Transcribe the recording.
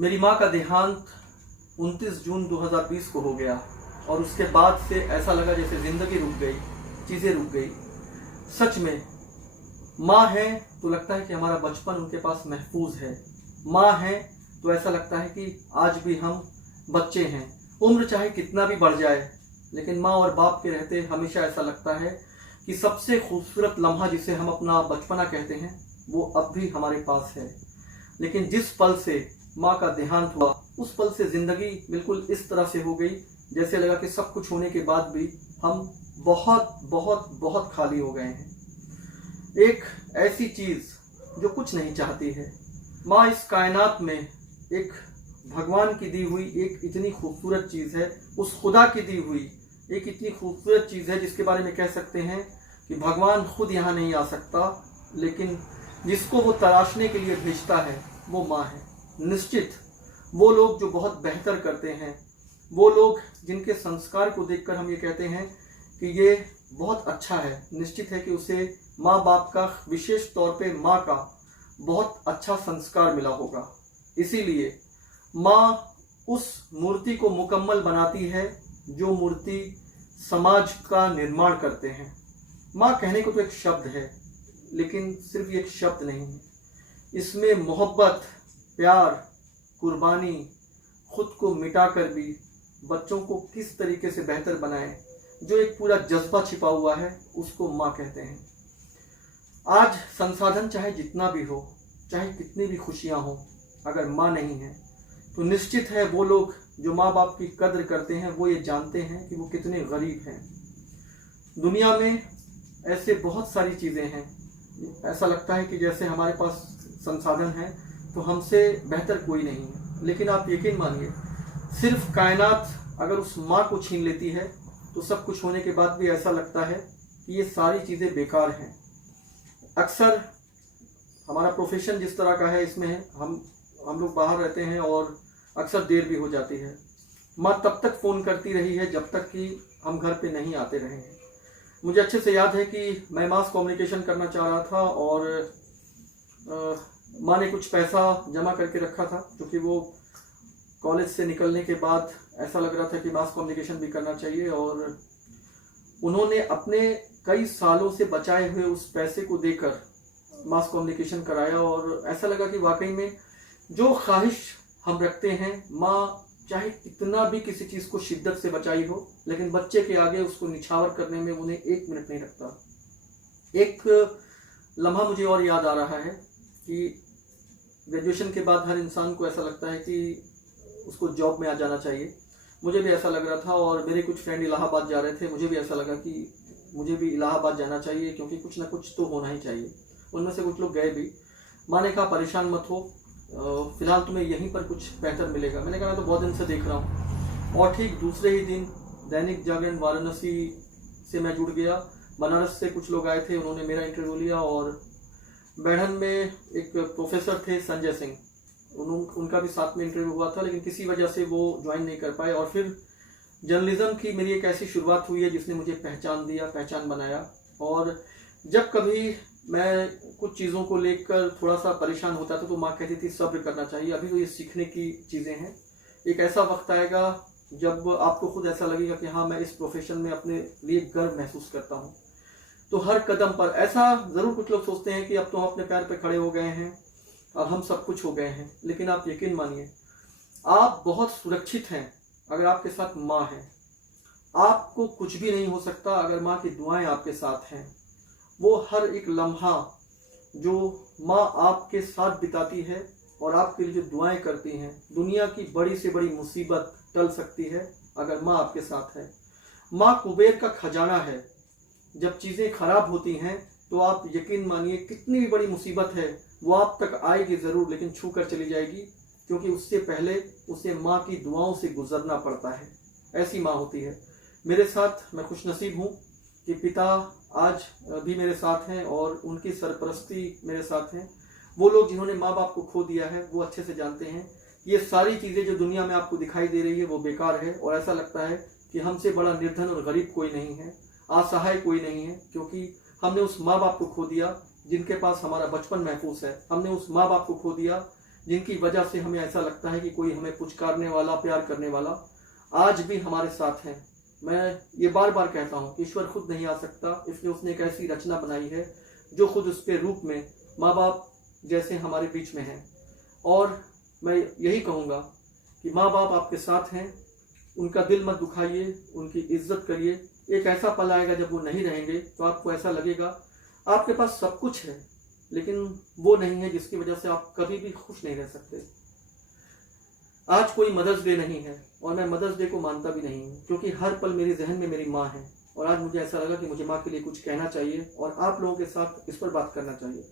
मेरी माँ का देहांत 29 जून 2020 को हो गया और उसके बाद से ऐसा लगा जैसे ज़िंदगी रुक गई, चीज़ें रुक गई। सच में माँ है तो लगता है कि हमारा बचपन उनके पास महफूज है। माँ है तो ऐसा लगता है कि आज भी हम बच्चे हैं। उम्र चाहे कितना भी बढ़ जाए, लेकिन माँ और बाप के रहते हमेशा ऐसा लगता है कि सबसे खूबसूरत लम्हा जिसे हम अपना बचपना कहते हैं वो अब भी हमारे पास है। लेकिन जिस पल से माँ का देहांत हुआ, उस पल से ज़िंदगी बिल्कुल इस तरह से हो गई जैसे लगा कि सब कुछ होने के बाद भी हम बहुत बहुत बहुत खाली हो गए हैं। एक ऐसी चीज़ जो कुछ नहीं चाहती है। माँ इस कायनात में एक भगवान की दी हुई एक इतनी खूबसूरत चीज़ है, उस खुदा की दी हुई एक इतनी खूबसूरत चीज़ है जिसके बारे में कह सकते हैं कि भगवान खुद यहाँ नहीं आ सकता, लेकिन जिसको वो तलाशने के लिए भेजता है वो माँ है। निश्चित वो लोग जो बहुत बेहतर करते हैं, वो लोग जिनके संस्कार को देखकर हम ये कहते हैं कि ये बहुत अच्छा है, निश्चित है कि उसे माँ बाप का, विशेष तौर पे माँ का बहुत अच्छा संस्कार मिला होगा। इसीलिए माँ उस मूर्ति को मुकम्मल बनाती है जो मूर्ति समाज का निर्माण करते हैं। माँ कहने को तो एक शब्द है, लेकिन सिर्फ एक शब्द नहीं है। इसमें मोहब्बत, प्यार, कुर्बानी, खुद को मिटाकर भी बच्चों को किस तरीके से बेहतर बनाएं, जो एक पूरा जज्बा छिपा हुआ है, उसको माँ कहते हैं। आज संसाधन चाहे जितना भी हो, चाहे कितनी भी खुशियाँ हों, अगर माँ नहीं है तो निश्चित है वो लोग जो माँ बाप की कद्र करते हैं वो ये जानते हैं कि वो कितने गरीब हैं। दुनिया में ऐसे बहुत सारी चीज़ें हैं, ऐसा लगता है कि जैसे हमारे पास संसाधन है तो हमसे बेहतर कोई नहीं है। लेकिन आप यकीन मानिए, सिर्फ कायनात अगर उस माँ को छीन लेती है तो सब कुछ होने के बाद भी ऐसा लगता है कि ये सारी चीज़ें बेकार हैं। अक्सर हमारा प्रोफेशन जिस तरह का है, इसमें हम लोग बाहर रहते हैं और अक्सर देर भी हो जाती है। माँ तब तक फ़ोन करती रही है जब तक कि हम घर पे नहीं आते रहे हैं। मुझे अच्छे से याद है कि मैं मास कम्युनिकेशन करना चाह रहा था और माँ ने कुछ पैसा जमा करके रखा था, क्योंकि वो कॉलेज से निकलने के बाद ऐसा लग रहा था कि मास कम्युनिकेशन भी करना चाहिए। और उन्होंने अपने कई सालों से बचाए हुए उस पैसे को देकर मास कम्युनिकेशन कराया और ऐसा लगा कि वाकई में जो ख्वाहिश हम रखते हैं, माँ चाहे कितना भी किसी चीज़ को शिद्दत से बचाई हो, लेकिन बच्चे के आगे उसको निछावर करने में उन्हें एक मिनट नहीं लगता। एक लम्हा मुझे और याद आ रहा है कि ग्रेजुएशन के बाद हर इंसान को ऐसा लगता है कि उसको जॉब में आ जाना चाहिए। मुझे भी ऐसा लग रहा था और मेरे कुछ फ्रेंड इलाहाबाद जा रहे थे। मुझे भी ऐसा लगा कि मुझे भी इलाहाबाद जाना चाहिए, क्योंकि कुछ ना कुछ तो होना ही चाहिए। उनमें से कुछ लोग गए भी। माँ ने कहा परेशान मत हो, फिलहाल तुम्हें यहीं पर कुछ बेहतर मिलेगा। मैंने कहा मैं तो बहुत दिन से देख रहा हूँ। और ठीक दूसरे ही दिन दैनिक जागरण वाराणसी से मैं जुड़ गया। बनारस से कुछ लोग आए थे, उन्होंने मेरा इंटरव्यू लिया। और बैढ़न में एक प्रोफेसर थे संजय सिंह, उनका भी साथ में इंटरव्यू हुआ था, लेकिन किसी वजह से वो ज्वाइन नहीं कर पाए। और फिर जर्नलिज्म की मेरी एक ऐसी शुरुआत हुई है जिसने मुझे पहचान दिया, पहचान बनाया। और जब कभी मैं कुछ चीज़ों को लेकर थोड़ा सा परेशान होता था तो माँ कहती थी सब्र करना चाहिए, अभी तो ये सीखने की चीज़ें हैं। एक ऐसा वक्त आएगा जब आपको खुद ऐसा लगेगा कि हाँ, मैं इस प्रोफेशन में अपने लिए गर्व महसूस करता हूँ। तो हर कदम पर ऐसा ज़रूर कुछ लोग सोचते हैं कि अब तो हम अपने पैर पर खड़े हो गए हैं, अब हम सब कुछ हो गए हैं, लेकिन आप यकीन मानिए आप बहुत सुरक्षित हैं अगर आपके साथ माँ है। आपको कुछ भी नहीं हो सकता अगर माँ की दुआएं आपके साथ हैं। वो हर एक लम्हा जो माँ आपके साथ बिताती है और आपके लिए जो दुआएं करती हैं, दुनिया की बड़ी से बड़ी मुसीबत टल सकती है अगर माँ आपके साथ है। माँ कुबेर का खजाना है। जब चीज़ें खराब होती हैं तो आप यकीन मानिए कितनी भी बड़ी मुसीबत है वो आप तक आएगी ज़रूर, लेकिन छू कर चली जाएगी, क्योंकि उससे पहले उसे माँ की दुआओं से गुजरना पड़ता है। ऐसी माँ होती है। मेरे साथ मैं खुशनसीब हूँ कि पिता आज भी मेरे साथ हैं और उनकी सरपरस्ती मेरे साथ हैं। वो लोग जिन्होंने माँ बाप को खो दिया है वो अच्छे से जानते हैं ये सारी चीज़ें जो दुनिया में आपको दिखाई दे रही है वो बेकार है। और ऐसा लगता है कि हमसे बड़ा निर्धन और गरीब कोई नहीं है, असहाय कोई नहीं है, क्योंकि हमने उस माँ बाप को खो दिया जिनके पास हमारा बचपन महफूज है। हमने उस माँ बाप को खो दिया जिनकी वजह से हमें ऐसा लगता है कि कोई हमें पुचकारने वाला, प्यार करने वाला आज भी हमारे साथ हैं। मैं ये बार बार कहता हूँ कि ईश्वर खुद नहीं आ सकता, इसलिए उसने एक ऐसी रचना बनाई है जो खुद उसके रूप में माँ बाप जैसे हमारे बीच में हैं। और मैं यही कहूँगा कि माँ बाप आपके साथ हैं, उनका दिल मत दुखाइए, उनकी इज्जत करिए। एक ऐसा पल आएगा जब वो नहीं रहेंगे तो आपको ऐसा लगेगा आपके पास सब कुछ है लेकिन वो नहीं है जिसकी वजह से आप कभी भी खुश नहीं रह सकते। आज कोई मदर्स डे नहीं है और मैं मदर्स डे को मानता भी नहीं हूँ, क्योंकि हर पल मेरे जहन में मेरी माँ है और आज मुझे ऐसा लगा कि मुझे माँ के लिए कुछ कहना चाहिए और आप लोगों के साथ इस पर बात करना चाहिए।